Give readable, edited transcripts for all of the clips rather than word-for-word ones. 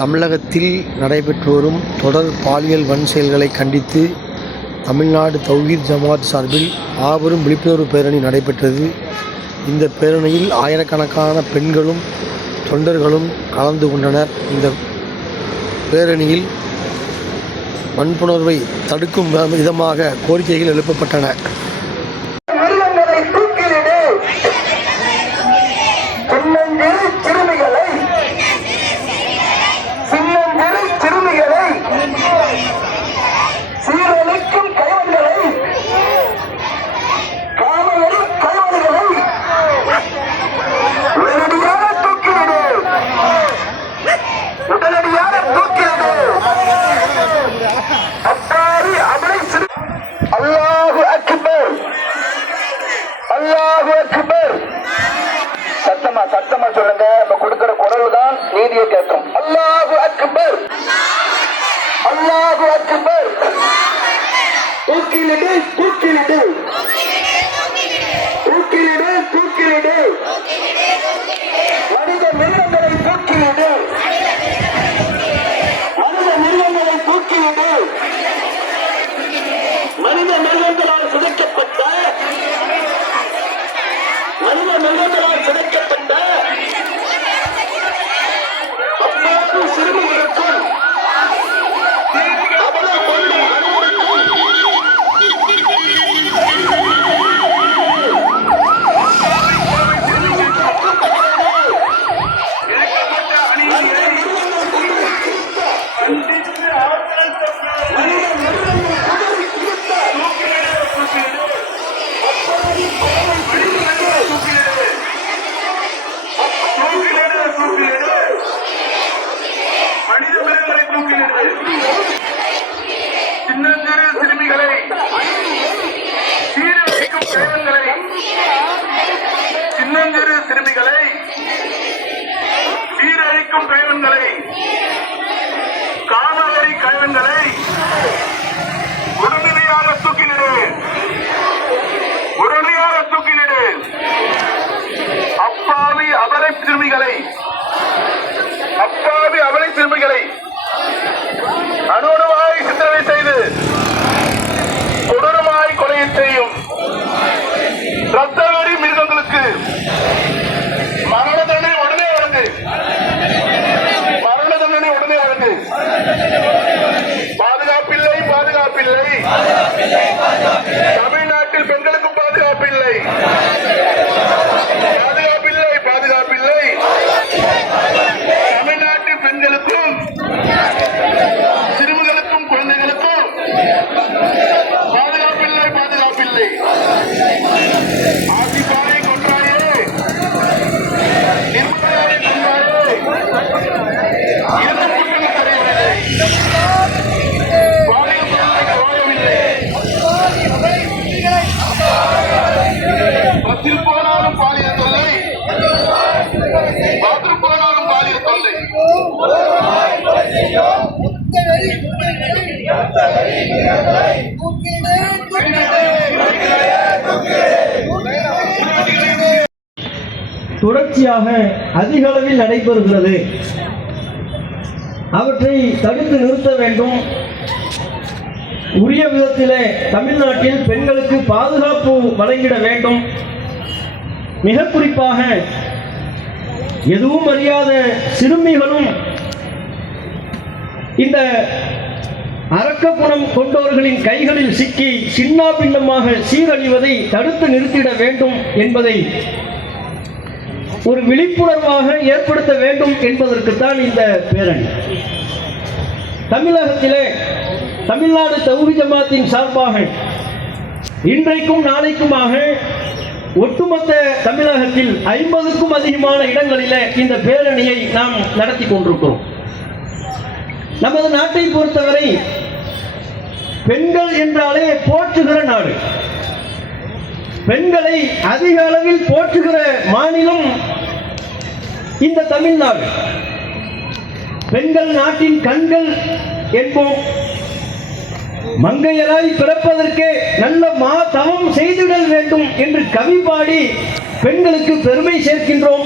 தமிழகத்தில் நடைபெற்று வரும் தொடர் பாலியல் வன்செயல்களை கண்டித்து தமிழ்நாடு தௌஹீத் ஜமாத் சார்பில் மாபெரும் விழிப்புணர்வு பேரணி நடைபெற்றது. இந்த பேரணியில் ஆயிரக்கணக்கான பெண்களும் தொண்டர்களும் கலந்து கொண்டனர். இந்த பேரணியில் வன்புணர்வை தடுக்கும் விதமாக கோரிக்கைகள் எழுப்பப்பட்டன. அல்லாஹு அக்பர், அல்லாஹு அக்பர். சத்தமா சொல்லுங்க. நம்ம கொடுக்கிற குரல் தான் நீதியை கேட்கும். அல்லாஹு அக்பர், அல்லாஹு அக்பர். தூக்கிலிடு, தூக்கிலிடு, தூக்கிலிடு, தூக்கிலிடு. மனித மிருகங்களை தூக்கிலிடு, மனித மிருகங்களை தூக்கிலிடு. மனித மிருகங்களால் சிதைக்கப்பட்ட அப்பாவி சிறுமிகளுக்கும் அவளை கொள்ளும் சின்னஞ்சிறு சிறுமிகளை சீரழிக்கும் கைவன்களை, சின்னஞ்சிறு சிறுமிகளை சீரழிக்கும் கைவன்களை, காவலரி கைவன்களை உடனடியாக தூக்கிலிடு, உடனடியாக தூக்கிலிடு. அப்பாவி அபலை சிறுமிகளை, அப்பாவி அபலை சிறுமிகளை அனுடமாய் சித்திரவதை செய்து கொடூரமாய் கொலை செய்யும் ரத்தவெறி மிருகங்களுக்கு மரண தண்டனை உடனே வழங்கு, மரண தண்டனை உடனே வழங்கு. பாதுகாப்பில்லை, பாதுகாப்பில்லை. தமிழ்நாட்டில் பெண்களுக்கு பாதுகாப்பில்லை, பாதுகாப்பில்லை, பாதுகாப்பில்லை. தமிழ்நாட்டில் பெண்களுக்கும் சிறுமிகளுக்கும் குழந்தைகளுக்கும் பாதுகாப்பில்லை, பாதுகாப்பில்லை. ஆசிபாரை கொன்றாயே, நிர்மலையாரை கொன்றாயே, இரண்டு குற்றங்கள் தடையவில்லை, பாலியல் வாழவில்லை. பஸ்ஸில் போனாலும் பாலியல் தொல்லை, பாத்ரூம் போனாலும் பாலியல் தொல்லை. தொடர்ச்சியாக அதிக அளவில் நடைபெறுகிறது. அவற்றை தடுத்து நிறுத்த வேண்டும். உரிய விதத்திலே தமிழ்நாட்டில் பெண்களுக்கு பாதுகாப்பு வழங்கிட வேண்டும். மிக குறிப்பாக எதுவும் அறியாத சிறுமிகளும் இந்த அரக்க குணம் கொண்டவர்களின் கைகளில் சிக்கி சின்ன பின்னமாக சீரழிவதை தடுத்து நிறுத்திட வேண்டும் என்பதை ஒரு விழிப்புணர்வாக ஏற்படுத்த வேண்டும் என்பதற்குத்தான் இந்த பேரணி. தமிழகத்திலே தமிழ்நாடு தௌஹீத் ஜமாத்தின் சார்பாக இன்றைக்கும் நாளைக்குமாக ஒட்டுமொத்த தமிழகத்தில் 50க்கும் அதிகமான இடங்களிலே இந்த பேரணியை நாம் நடத்தி கொண்டிருக்கிறோம். நமது நாட்டை பொறுத்தவரை பெண்கள் என்றாலே போற்றுகிற நாடு. பெண்களை அதிக அளவில் போற்றுகிற மாநிலம் இந்த தமிழ்நாடு. பெண்கள் நாட்டின் கண்கள் என்போம். மங்கையராய் பிறப்பதற்கே நல்ல தவம் செய்திடல் வேண்டும் என்று கவி பாடி பெண்களுக்கு பெருமை சேர்க்கின்றோம்.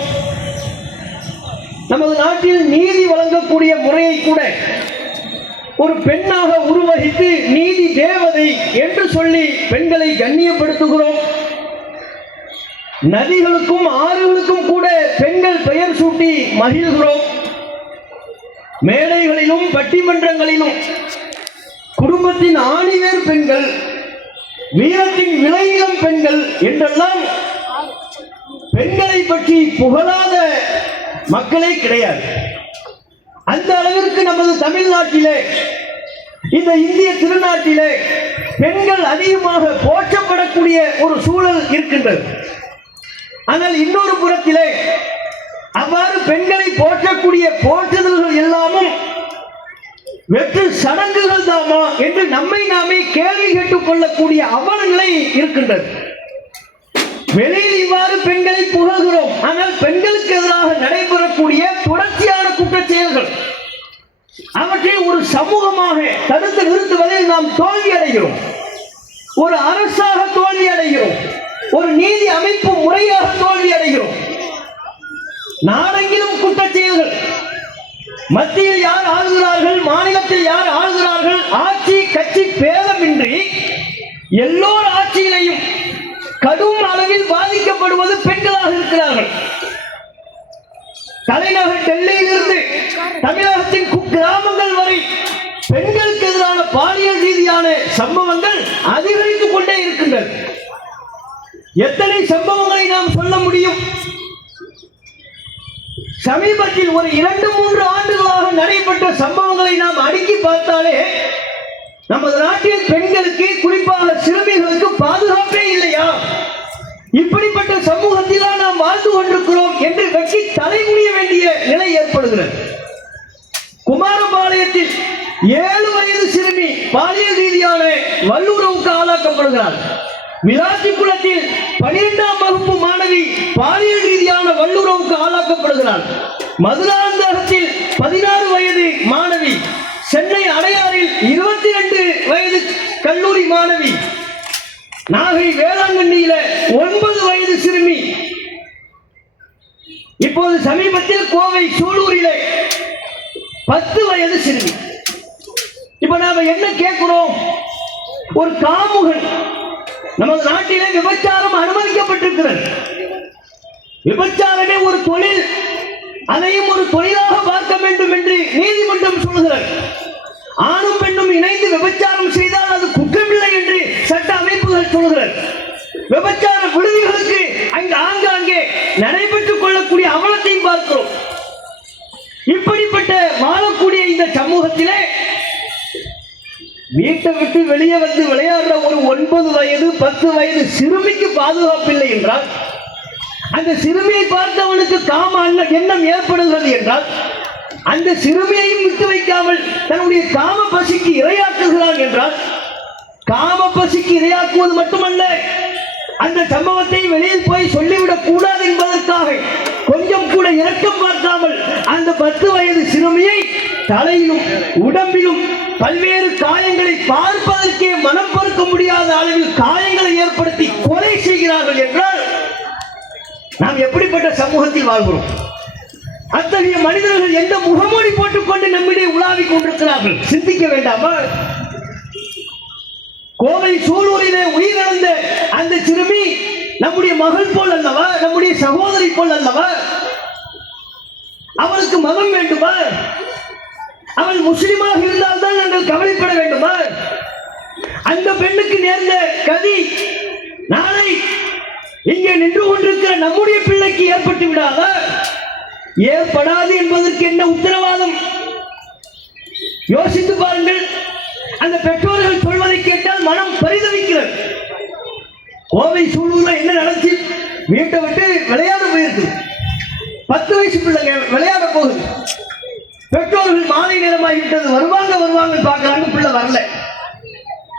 நமது நாட்டில் நீதி வழங்கக்கூடிய முறையை ஒரு பெண்ணாக உருவகித்து நீதி தேவதை என்று சொல்லி பெண்களை கண்ணியப்படுத்துகிறோம். நதிகளுக்கும் ஆறுகளுக்கும் கூட பெண்கள் பெயர் சூட்டி மகிழ்கிறோம். மேடைகளிலும் பட்டிமன்றங்களிலும் குடும்பத்தின் ஆணிவேர் பெண்கள், வீரத்தின் விளையிலும் பெண்கள் என்றெல்லாம் பெண்களை பற்றி புகழாத மக்களே கிடையாது. அந்த அளவிற்கு நமது தமிழ்நாட்டிலே, இந்த இந்திய திருநாட்டிலே பெண்கள் அதிகமாக போற்றப்படக்கூடிய ஒரு சூழல் இருக்கின்றது. ஆனால் இன்னொரு புறத்திலே அவ்வாறு பெண்களை போற்றக்கூடிய போற்றுதல்கள் எல்லாமும் வெற்று சடங்குகள் தாமா என்று நம்மை நாமே கேள்வி கேட்டுக் கொள்ளக்கூடிய அவலநிலை இருக்கின்றது. வெளியில் இவ்வாறு பெண்களை புகழ்கிறோம், ஆனால் பெண்களுக்கு எதிராக நடைபெறக்கூடிய தொடர்ச்சியான குற்றச் செயல்கள் அவற்றை ஒரு சமூகமாக தடுத்து நிறுத்துவதில் நாம் தோல்வி அடைகிறோம். ஒரு அரசாக தோல்வி அடைகிறோம். ஒரு நீதி அமைப்பு முறையாக தோல்வி அடைகிறோம். நாடெங்கிலும் குற்றச் செயல்கள். மத்தியில் யார் ஆளுகிறார்கள், மாநிலத்தில் யார் ஆளுகிறார்கள், ஆட்சி கட்சி பேதமின்றி எல்லோர் ஆட்சியிலையும் கடும் அளவில் பாதிக்கப்படுவது பெண்களாக இருக்கிறார்கள். தலைநகர் டெல்லியிலிருந்து தமிழகத்தின் கிராமங்கள் வரை பெண்களுக்கு எதிரான பாலியல் ரீதியான சம்பவங்கள் அதிகரித்துக் கொண்டே இருக்கின்றன. எத்தனை சம்பவங்களை நாம் சொல்ல முடியும்? சமீபத்தில் ஒரு 2-3 ஆண்டுகளாக நடைபெற்ற சம்பவங்களை நாம் அடுக்கி பார்த்தாலே நமது நாட்டில் பெண்களுக்கு, குறிப்பாக சிறுமிகளுக்கு பாதுகாப்பே இல்லையா? இப்படிப்பட்ட சமூகத்தில் நாம் வாழ்ந்து கொண்டிருக்கிறோம் என்று வெற்றி தலைமுடிய வேண்டிய நிலை ஏற்படுகிறது. குமாரபாளையத்தில் 7 வயது சிறுமி பாலியல் ரீதியான வல்லுறவுக்கு ஆளாக்கப்படுகிறார். விளாத்திக்குளத்தில் 12ஆம் வகுப்பு மாணவி பாலியல் ரீதியான வல்லுறவுக்கு ஆளாக்கப்படுகிறார். மதுராந்தகத்தில் 16 வயது மாணவி, சென்னை அடையாறில் 22 வயது கல்லூரி மாணவி, நாகை வேளாங்கண்ணியில 9 வயது சிறுமி, இப்போது சமீபத்தில் கோவை சூலூரிலே 10 வயது சிறுமி. இப்ப நாம என்ன கேட்கிறோம்? ஒரு காமுகன் நமது நாட்டிலே விபச்சாரம் அனுமதிக்கப்பட்டிருக்கிறது. விபச்சாரமே ஒரு தொழில், அதையும் ஒரு தொழிலாக பார்க்க வேண்டும் என்று நீதிமன்றம் சொல்கிறது. ஆணும் பெண்ணும் இணைந்து விபச்சாரம் செய்தால் அது குற்றமில்லை என்று சட்ட அமைப்புகள் சொல்கிறது. விபச்சார விடுதிகளுக்கு அங்கு ஆங்காங்கே நடைபெற்றுக் கொள்ளக்கூடிய அவலத்தையும் பார்க்கிறோம். இப்படிப்பட்ட வாழக்கூடிய இந்த சமூகத்திலே வீட்டை விட்டு வெளியே வந்து விளையாடுற ஒரு 9 வயது 10 வயது சிறுமிக்கு பாதுகாப்பில்லை என்றால், அந்த சிறுமியை பார்த்தவனுக்கு காம எண்ணம் ஏற்படுகிறது என்றால், அந்த சிறுமியையும் விட்டு வைக்காமல் தன்னுடைய காம பசிக்கு இரையாக்குகிறான் என்றால், காம பசிக்கு இரையாக்குவது மட்டுமல்ல, அந்த சம்பவத்தை வெளியில் போய் சொல்லிவிடக் கூடாது என்பதற்காக கொஞ்சம் கூட இரக்கம் பார்க்காமல் அந்த 10 வயது சிறுமியை தலையிலும் உடம்பிலும் பல்வேறு காயங்களை பார்ப்பதற்கே மனம் பொறுக்க முடியாத அளவில் காயங்களை ஏற்படுத்தி கொலை செய்கிறார்கள் என்றால் நாம் எப்படிப்பட்ட சமூகத்தில் வாழ்கிறோம்? அத்தகைய மனிதர்கள் எந்த முகமூடி போட்டுக்கொண்டு நம்மிடையே உலாவிக் கொண்டிருக்கிறார்கள்? சிந்திக்க வேண்டாமா? கோவை சூலூரிலே உயிரிழந்த அந்த சிறுமி நம்முடைய மகள் போல் அல்லவா? நம்முடைய சகோதரி போல் அல்லவா? அவளுக்கு மகன் வேண்டுமா? அவள் முஸ்லிமாக இருந்தால்தான் நாங்கள் கவலைப்பட வேண்டுமா? அந்த பெண்ணுக்கு நேர்ந்த கதி நாளை இங்கே நின்று கொண்டிருக்கிற நம்முடைய பிள்ளைக்கு ஏற்பட்டு விடாதா? ஏற்படாது என்பதற்கு என்ன உத்தரவாதம்? யோசித்து பாருங்கள். அந்த பெற்றோர்கள் சொல்வதை கேட்டால் மனம் பரிதவிக்கிறது. கோவை சூழல்ல என்ன நடந்துச்சு? வீட்டை விட்டு விளையாட போயிருக்கு. 10 வயசு பிள்ளைங்க விளையாட போகுது. பெற்றோர்கள் மாலை நேரமாகிவிட்டது, வருவாங்க பார்க்கறாங்க, பிள்ளை வரல.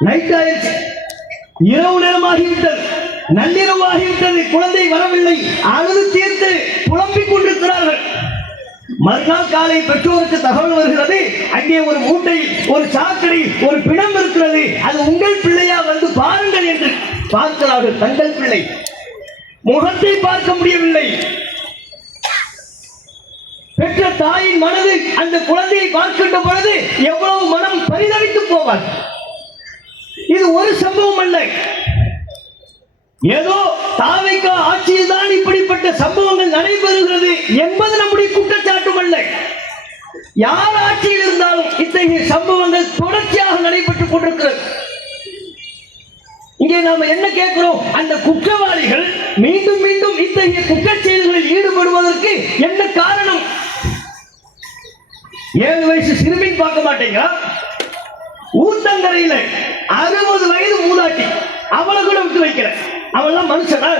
நைட் ஆயிடுச்சு, இரவு நேரமாகிவிட்டது, நள்ளிரவு ஆகிவிட்டது, குழந்தை வரவில்லை. அழுது தீர்த்து புலம்பிக் கொண்டிருக்கிறார்கள். மறுநாள் காலை பெற்றோருக்கு தகவல் வருகிறது, அங்கே ஒரு மூட்டை, ஒரு சாக்கடை, ஒரு பிணம் இருக்கிறது, அது உங்கள் பிள்ளையா, வந்து பாருங்கள் என்று பார்க்கிறார்கள். தங்கள் பிள்ளை முகத்தை பார்க்க முடியவில்லை. பெற்ற தாயின் மனது அந்த குழந்தையை பார்க்கின்ற பொழுது எவ்வளவு மனம் போவார். இது ஒரு சம்பவம் அல்ல. ஏதோ தாவேகா ஆட்சியில் தான் இப்படிப்பட்ட சம்பவங்கள் நடைபெறுகிறது என்பது நம்முடைய குற்றச்சாட்டும் அல்ல. யார் ஆட்சியில் இருந்தாலும் இத்தகைய சம்பவங்கள் தொடர்ச்சியாக நடைபெற்றுக் கொண்டிருக்கிறது. இங்கே நாம என்ன கேட்கிறோம்? அந்த குற்றவாளிகள் மீண்டும் மீண்டும் இத்தகைய குற்றச் செயல்களில் ஈடுபடுவதற்கு என்ன காரணம்? 7 வயசு சிறுமின்னு பார்க்க மாட்டீங்களா? ஊத்தங்கரையில 60 வயது மூதாட்டி, அவளை கூட விட்டு வைக்கிற. அவெல்லாம் மனுஷனா?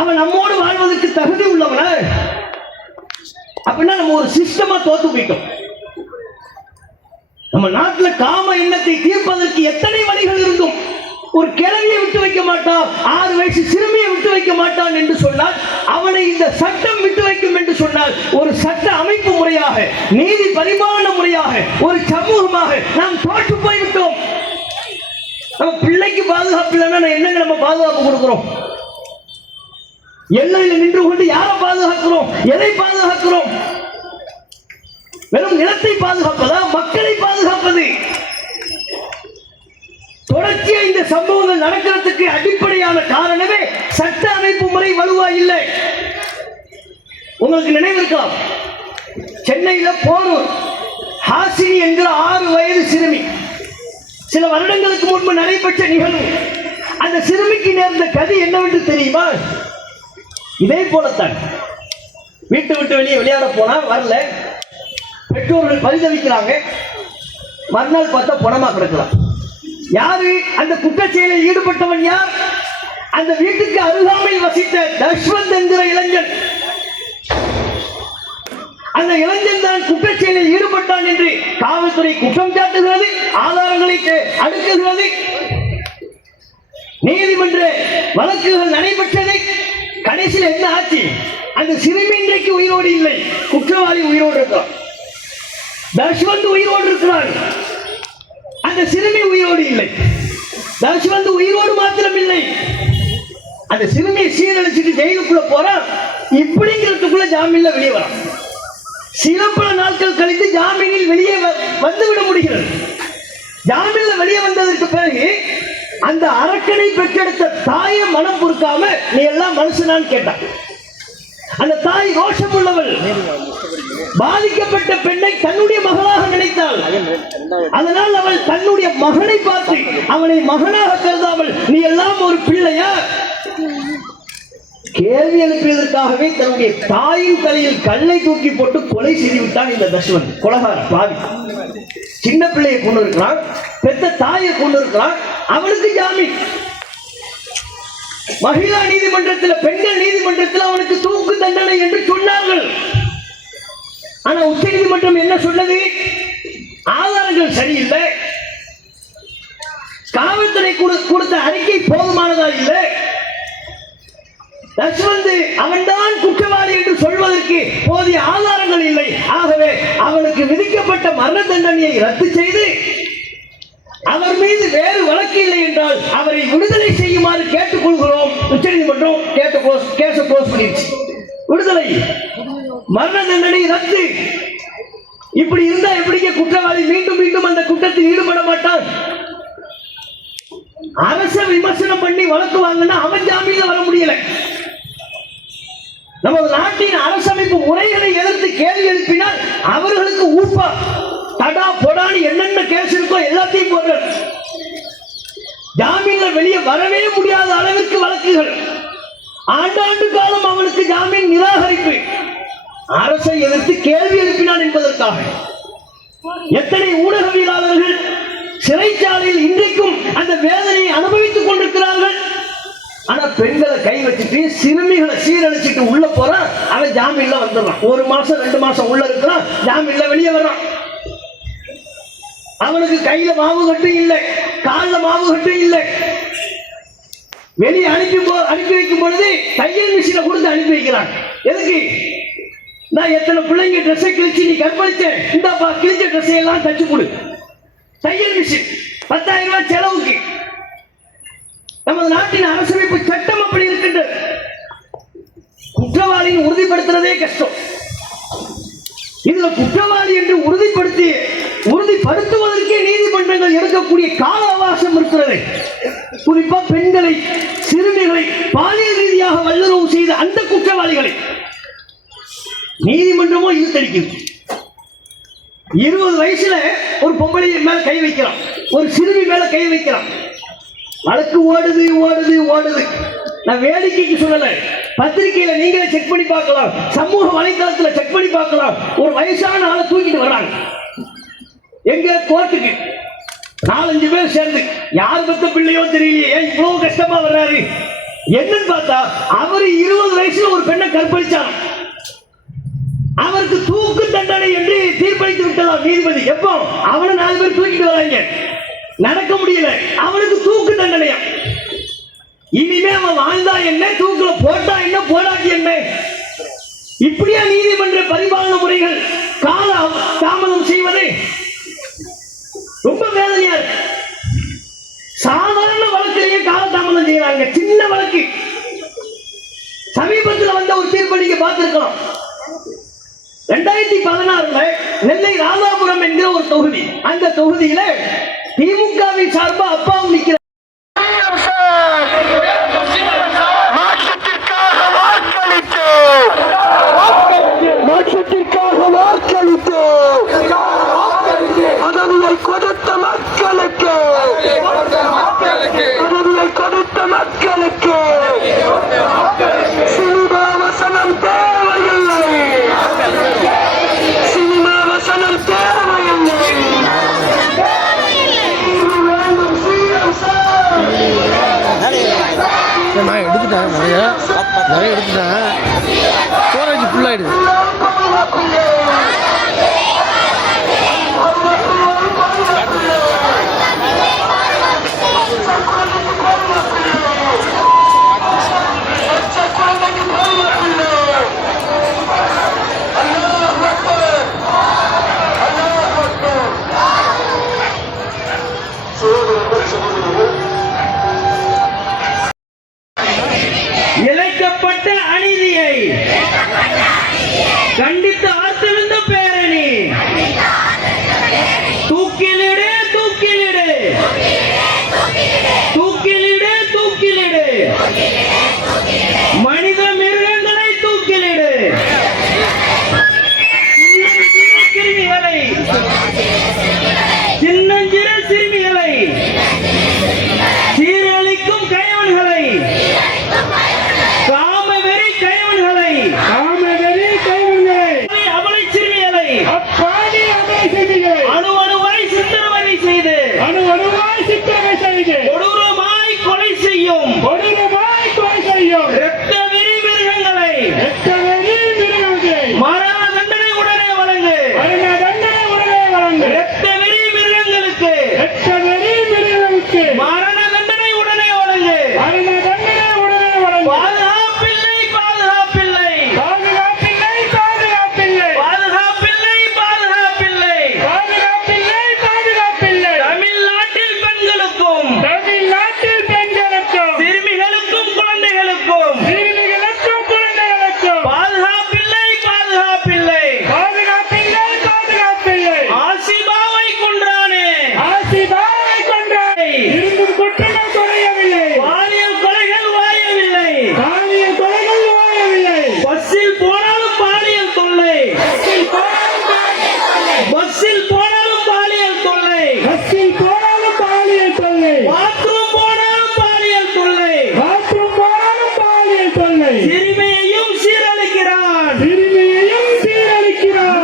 அவன் நம்மோடு வாழ்வதற்கு தகுதி உள்ளவனா? அப்படின்னா நம்ம ஒரு சிஸ்டமா தோத்து போயிட்டோம். நம்ம நாட்டில் காம எண்ணத்தை தீர்ப்பதற்கு எத்தனை வழிகள் இருக்கும். ஒரு கிழவியை விட்டு வைக்க மாட்டான், 6 வயசு சிறுமியை விட்டு வைக்க மாட்டான் என்று சொன்னால், அவனை இந்த சட்டம் விட்டு வைக்கும் என்று சொன்னால், ஒரு சட்ட அமைப்பு முறையாக, நீதி பரிமாண முறையாக, ஒரு சமூகமாக நாம் தோற்று போய்விட்டோம். நம்ம பிள்ளைக்கு பாதுகாப்பு இல்லைன்னா என்னங்க நம்ம பாதுகாப்பு கொடுக்கிறோம்? எல்லையில் நின்று கொண்டு யாரை பாதுகாக்கிறோம்? எதை பாதுகாக்கிறோம்? வெறும் நிலத்தை பாதுகாப்பதா? மக்களை பாதுகாப்பது? தொடர்ச்சியா இந்த சம்பவங்கள் நடக்கிறதுக்கு அடிப்படையான காரணமே சட்ட அமைப்பு முறை வலுவா இல்லை. உங்களுக்கு நினைவு இருக்கலாம், சென்னையில போனூர் ஹாசினி என்கிற 6 வயது சிறுமி சில வருடங்களுக்கு முன்பு நடைபெற்ற நிகழ்வு. அந்த சிறுமிக்கு நேர்ந்த கதி என்னவென்று தெரியுமா? இதே போலத்தான். வீட்டு விட்டு வெளியே விளையாட போனா வரல, பெற்றோர்கள் பரிதவிக்கிறாங்க. மறுநாள் பார்த்தா பணமா கிடக்கலாம். யாரு அந்த குற்றச் செயலில் ஈடுபட்டவன்? யார்? அந்த வீட்டுக்கு அருகாமையில் வசித்த தஷ்வந்த் என்கிற இளைஞன். அந்த இளைஞன் தான் குற்றச் செயலில் ஈடுபட்டான் என்று காவல்துறை குற்றம் சாட்டுகிறது, ஆதாரங்களை அடுக்குகிறது. நீதிமன்ற வழக்குகள் நடைபெற்றது. கடைசியில் என்ன ஆச்சு? அந்த சிறுமி இன்றைக்கு உயிரோடு இல்லை, குற்றவாளி உயிரோடு இருக்கிறான். தஷ்வந்த் உயிரோடு இருக்கிறான், அந்த சிறுமி உயிரோடு இல்லை. தஷ்வந்த் உயிரோடு மாத்திரம் இல்லை, அந்த சிறுமியை சீரழிச்சிட்டு ஜெயிலுக்குள்ள போறான். இப்படிங்கிறதுக்குள்ள ஜாமீன்ல வெளியே வரான். சில பல நாட்கள் கழித்து ஜாமீனில் வெளியே வந்துவிட முடிகிறது. ஜாமீன்ல வெளியே வந்ததற்கு பிறகு அந்த அரக்கனை பெற்றெடுத்த தாயை மனம் பொறுக்காம நீ எல்லாம் மனுஷனான்னு கேட்டான். அந்த தாய் ரோஷம் உள்ளவள். பாதிக்கப்பட்ட பெண்ணை தன்னுடைய மகளாக நினைத்தாள். அதனால் அவள் தன்னுடைய மகனை பார்த்து அவனை மகனாக கருதாமல் நீ எல்லாம் ஒரு பிள்ளையா? கேள்வி எழுப்பியதற்காகவே தன்னுடைய தாயின் தலையில் கல்லை தூக்கி போட்டு கொலை செய்து விட்டான் இந்த தஷ்வந்த். கொலகார பாவி. சின்ன பிள்ளையை கொண்டு இருக்கிறான், பெத்த தாயை கொண்டு இருக்கிறான். அவனுக்கு ஜாமீன். மகிழா நீதிமன்றத்தில், பெண்கள் நீதிமன்றத்தில் அவனுக்கு தூக்கு தண்டனை என்று சொன்னார்கள். ஆனா உச்ச நீதிமன்றம் என்ன சொன்னது? ஆதாரங்கள் சரியில்லை, காவல்துறை கொடுத்த அறிக்கை போதுமானதா இல்லை, தஷ்வந்த் அவன்தான் குற்றவாளி என்று சொல்வதற்கு போதிய ஆதாரங்கள் இல்லை. ஆகவே அவனுக்கு விதிக்கப்பட்ட மரண தண்டனையை ரத்து செய்து அவர் மீது வேறு வழக்கு இல்லை என்றால் அவரை விடுதலை செய்யுமாறு கேட்டுக்கொள்கிறோம். உச்சநீதிமன்றம் கேஸை க்ளோஸ் பண்ணிடுச்சு. விடுதலை, மரண தண்டனை ரத்து. இப்படி இருந்தா எப்படிங்க குற்றவாளி மீண்டும் மீண்டும் அந்த குற்றத்தில் ஈடுபட மாட்டான்? அரச விமர்சனம் பண்ணி வழக்கு வாங்கினா அவன் ஜாமீன்ல வர முடியல. நமது நாட்டின் அரசமைப்பு முறைகளை எதிர்த்து கேள்வி எழுப்பினால் அவர்களுக்கு ஊப்பா தடா பொடான்னு என்னென்ன கேஸ் இருக்கோ எல்லாத்தையும் போடுற. ஜாமீன்ல வெளியே வரவே முடியாத அளவிற்கு வழக்குகள். ஆண்டாண்டு காலம் அவனுக்கு ஜாமீன் நிராகரிப்பு. அரசை எதிர்த்து கேள்வி எழுப்பினான் என்பதற்காக எத்தனை ஊடகவியலாளர்கள் சிறைச்சாலையில் இன்றைக்கும் அந்த வேதனையை அனுபவித்துக் கொண்டிருக்கிறார்கள். ஆனா பெண்களை கை வச்சுட்டு சிறுமிகளை சீரழிச்சிட்டு உள்ள போறான், அவன் ஜாமீன்ல வந்துடுறான். 1 மாசம் 2 மாசம் உள்ள இருக்கிறான், ஜாமீன்ல வெளியே வர்றான். அவனுக்கு கையில மாவு கட்டும் இல்லை, காலில் மாவு கட்டும் இல்லை. வெளியே அனுப்பி வைக்கும் பொழுது தையல் மிஷினை கொடுத்து அனுப்பி வைக்கிறான். எதுக்கு? நான் எத்தனை பிள்ளைங்க ட்ரெஸ்ஸை கிழிச்சு நீ கற்பழிச்சேன், இந்தாப்பா கிழிச்ச ட்ரெஸ்ஸை எல்லாம் தச்சு கொடு. தையல் மிஷின் 10,000 ரூபாய் செலவுக்கு. நமது நாட்டின் அரசமைப்பு சட்டம் அப்படி இருக்கின்றது. குற்றவாளியை உறுதிப்படுத்துறதே கஷ்டம். இதுல குற்றவாளி என்று உறுதிப்படுத்துவதற்கே நீதிமன்ற நடக்கக்கூடிய கால அவகாசம் இருக்கிறது. குறிப்பா பெண்களை, சிறுமிகளை பாலியல் ரீதியாக வல்லுறவு செய்த அந்த குற்றவாளிகளை நீதிமன்றமோ இழுத்தடிக்குது. 20 வயசுல ஒரு பொம்பளை மேல கை வைக்கிறான், ஒரு சிறுமி மேல கை வைக்கிறான். வழக்கு ஓடுது ஓடுது ஓடுது. நான் வேடிக்கைக்கு சொல்லல, பத்திரிகையில நீங்களே செக் பண்ணி பார்க்கலாம், சமூக வலைதளத்துல செக் பண்ணி பார்க்கலாம். ஒரு வயசான ஆளை தூக்கிட்டு வர்றாங்க எங்க கோர்ட்டுக்கு. 4-5 பேர் சேர்ந்து, யார் பத்த பிள்ளையோ தெரியலையே, ஏன் இவ்வளவு கஷ்டமா வர்றாரு என்னன்னு பார்த்தா, அவரு 20 வயசுல ஒரு பெண்ணை கற்பழிச்சான். அவருக்கு தூக்கு தண்டனை என்று தீர்ப்பளித்து விட்டதாம் நீதிபதி. எப்போ அவனை 4 பேர் தூக்கிட்டு வராங்க, நடக்க முடியல, அவனுக்கு தூக்கு தண்டனையா. இனிமே அவன் வாழ்ந்தா என்ன, தூக்குல போட்டா என்ன, போடாட்டி என்ன? இப்படியா நீதிமன்ற பரிபாலன முறைகள் கால தாமதம் செய்வது? ரொம்ப வேதனையா இருக்கு. சாதாரண வழக்கிலேயே கால தாமதம் செய்யறாங்க. சின்ன வழக்கு சமீபத்தில் வந்த ஒரு தீர்ப்பு நீங்க பார்த்திருக்கலாம். 2016 நெல்லை ராதாபுரம் என்கிற ஒரு தொகுதி, அந்த தொகுதியில திமுகவின் சார்பா அப்பாவும் நிற்கிறார். பதவியை கொடுத்த மக்களுக்கு, பதவியை கொடுத்த மக்களுக்கு சினிமா வசனம் தேவையில்லை, சினிமா வசனம் தேவையில்லை. நான் எடுத்துட்டேன், நிறைய எடுத்துட்டேன், ஸ்டோரேஜ் ஃபுல்லாகிடுது. இழைக்கப்பட்ட அநீதியை கண்டித்து ஆர்த்தெழுந்த பேரணி. தூக்கிலிடு தூக்கிலிடு தூக்கிலிடு தூக்கிலிடு, மனித மிருகங்களை தூக்கிலிடு. சிறுமிகளை, சின்னஞ்சிறு சிறுமிகளை, சீரழிக்கும் கயவன்களை, காமவெறி கயவன்களை, அபலை சிறுமிகளை, அணுவணுவாய் சித்திரவதை செய்து, கொடூரமாய் கொலை செய்யும் இரத்த வெறி மிருகங்களை மரண தண்டனை உடனே வழங்கு. இரத்த வெறி மிருகங்களுக்கு மரண தண்டனை உடனே வழங்கு. பாதுகாப்பில்லை பாதுகாப்பில்லை பாதுகாப்பில்லை பாதுகாப்பில்லை பாதுகாப்பில்லை. தமிழ்நாட்டில் பெண்களுக்கும் சிறுமிகளுக்கும் குழந்தைகளுக்கும் பாதுகாப்பில்லை பாதுகாப்பில்லை. ஆசிபாவை கொன்றானே, பாலியல் கொலைகள் ஓயவில்லை. பஸ்ஸில் போனாலும் பாலியல் தொல்லை, பஸ்ஸில் போனாலும் பாலியல் தொல்லை, பாத்ரூம் போனாலும் பாலியல் தொல்லை. சிறுமியையும் சீரழிக்கிறான்,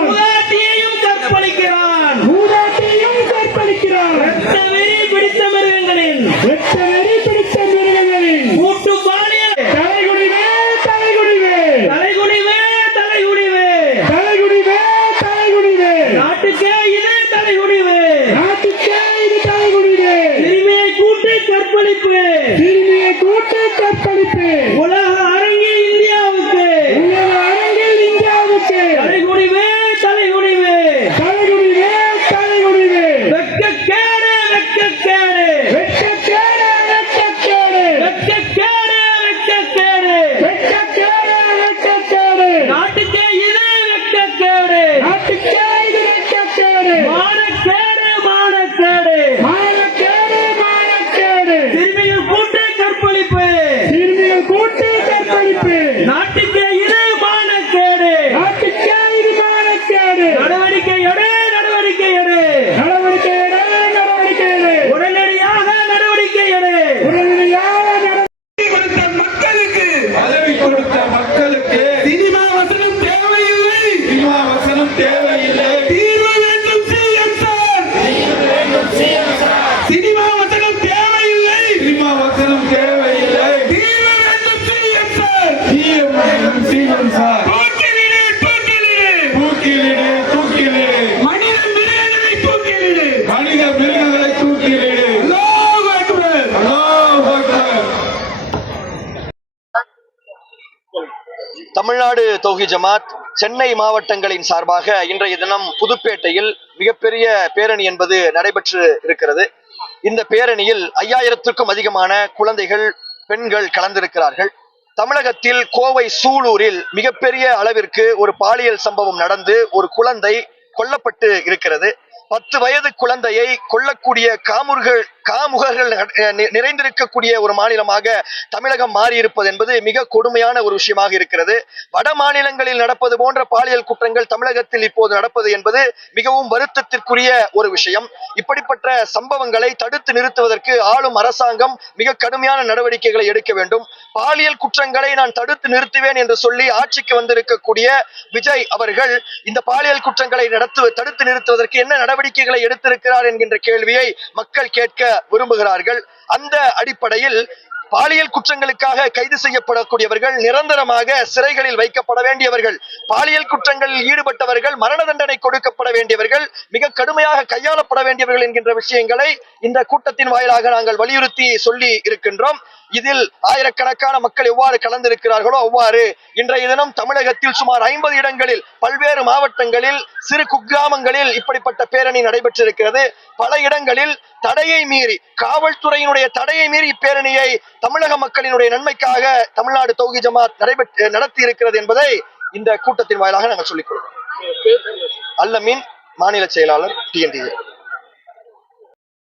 மூதாட்டியையும் கற்பழிக்கிறான். இரத்த வெறி பிடித்த மிருகங்களின் கூட்டு பாலியல். தலைகுனிவே நாட்டுக்கே இது தலைகுனிவு. சிறுமியை கூட்டு கற்பழிப்பு உலக அரங்கில் இந்தியாவுக்கு தலைகுனிவே. வெட்கக்கேடு நாட்டுக்கே இது வெட்கக்கேடு. மானக்கேடு தமிழ்நாடு தௌஹீத் ஜமாத் சென்னை மாவட்டங்களின் சார்பாக இன்றைய தினம் புதுப்பேட்டையில் மிகப்பெரிய பேரணி என்பது நடைபெற்று இருக்கிறது. இந்த பேரணியில் 5000க்கும் அதிகமான குழந்தைகள், பெண்கள் கலந்திருக்கிறார்கள். தமிழகத்தில் கோவை சூலூரில் மிகப்பெரிய அளவிற்கு ஒரு பாலியல் சம்பவம் நடந்து ஒரு குழந்தை கொல்லப்பட்டு இருக்கிறது. 10 வயது குழந்தையை கொல்லக்கூடிய காமுகர்கள் நிறைந்திருக்கக்கூடிய ஒரு மாநிலமாக தமிழகம் மாறியிருப்பது என்பது மிக கொடுமையான ஒரு விஷயமாக இருக்கிறது. வட மாநிலங்களில் நடப்பது போன்ற பாலியல் குற்றங்கள் தமிழகத்தில் இப்போது நடப்பது என்பது மிகவும் வருத்தத்திற்குரிய ஒரு விஷயம். இப்படிப்பட்ட சம்பவங்களை தடுத்து நிறுத்துவதற்கு ஆளும் அரசாங்கம் மிக கடுமையான நடவடிக்கைகளை எடுக்க வேண்டும். பாலியல் குற்றங்களை நான் தடுத்து நிறுத்துவேன் என்று சொல்லி ஆட்சிக்கு வந்திருக்கக்கூடிய விஜய் அவர்கள் இந்த பாலியல் குற்றங்களை தடுத்து நிறுத்துவதற்கு என்ன நடவடிக்கைகளை எடுத்திருக்கிறார் என்கின்ற கேள்வியை மக்கள் கேட்க விரும்புகிறார்கள். அந்த அடிப்படையில் பாலியல் குற்றங்களுக்காக கைது செய்யப்படக்கூடியவர்கள் நிரந்தரமாக சிறைகளில் வைக்கப்பட வேண்டியவர்கள், பாலியல் குற்றங்களில் ஈடுபட்டவர்கள் மரண தண்டனை கொடுக்கப்பட வேண்டியவர்கள், மிக கடுமையாக கையாளப்பட வேண்டியவர்கள் என்கின்ற விஷயங்களை இந்த கூட்டத்தின் வாயிலாக நாங்கள் வலியுறுத்தி சொல்லி இருக்கின்றோம். இதில் ஆயிரக்கணக்கான மக்கள் எவ்வாறு கலந்திருக்கிறார்களோ அவ்வாறு இன்றைய தினம் தமிழகத்தில் சுமார் 50 இடங்களில் பல்வேறு மாவட்டங்களில் சிறு குக்கிராமங்களில் இப்படிப்பட்ட பேரணி நடைபெற்றிருக்கிறது. பல இடங்களில் தடையை மீறி, காவல்துறையினுடைய தடையை மீறி இப்பேரணியை தமிழக மக்களினுடைய நன்மைக்காக தமிழ்நாடு தௌஹீத் ஜமாத் நடத்தி இருக்கிறது என்பதை இந்த கூட்டத்தின் வாயிலாக நாங்கள் சொல்லிக் கொள்கிறோம். அல்லமீன், மாநில செயலாளர், TNDA.